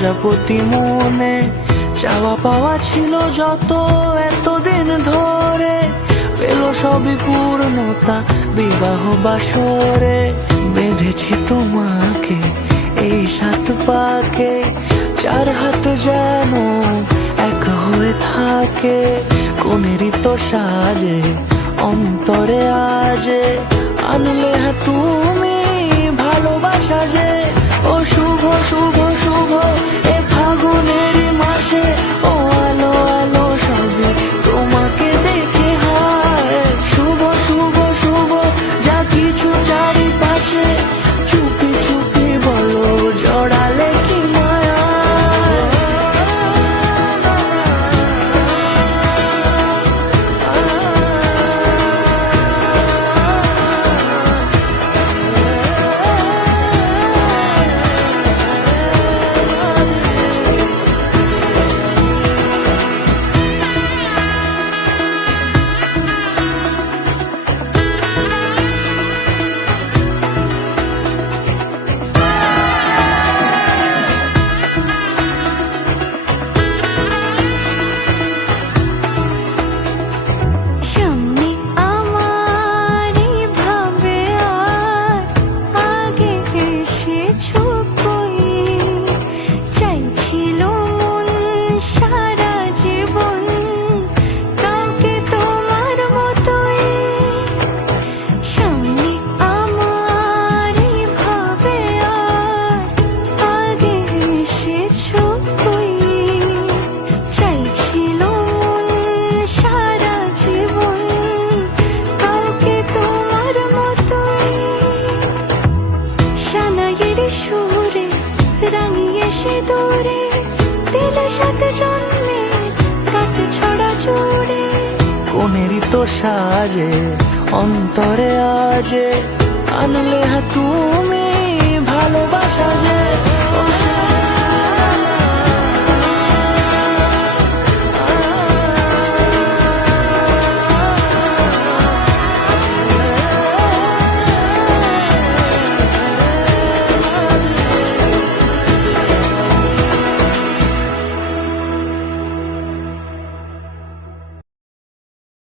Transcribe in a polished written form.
প্রজাপতি মনে চাওয়া পাওয়া ছিল যত এতদিন ধরে, পেল সবই পূর্ণতা বিবাহ বাসরে। বেঁধেছি তোমাকে এই 7 পাকে, 4 হাত যেন এক হয়ে থাকে। কোনেরই তো সাজে অন্তরে আজে, আনলে তুমি ভালোবাসা যে। ও শুভ শুভ শুভ এ ফাগুনেরই মাসে, ও আলো আলো সবে তোমাকে দেখে হায়। শুভ শুভ শুভ যা কিছু চারিপাশে, চুপি চুপি বলো জড়ালে কি মায়া। দূরে দিলের সাথে জন্মে রাত ছড়া জুড়ে। কোনেরই তো সাজে অন্তরে আজে, আনলে তুমি ভালোবাসা যে।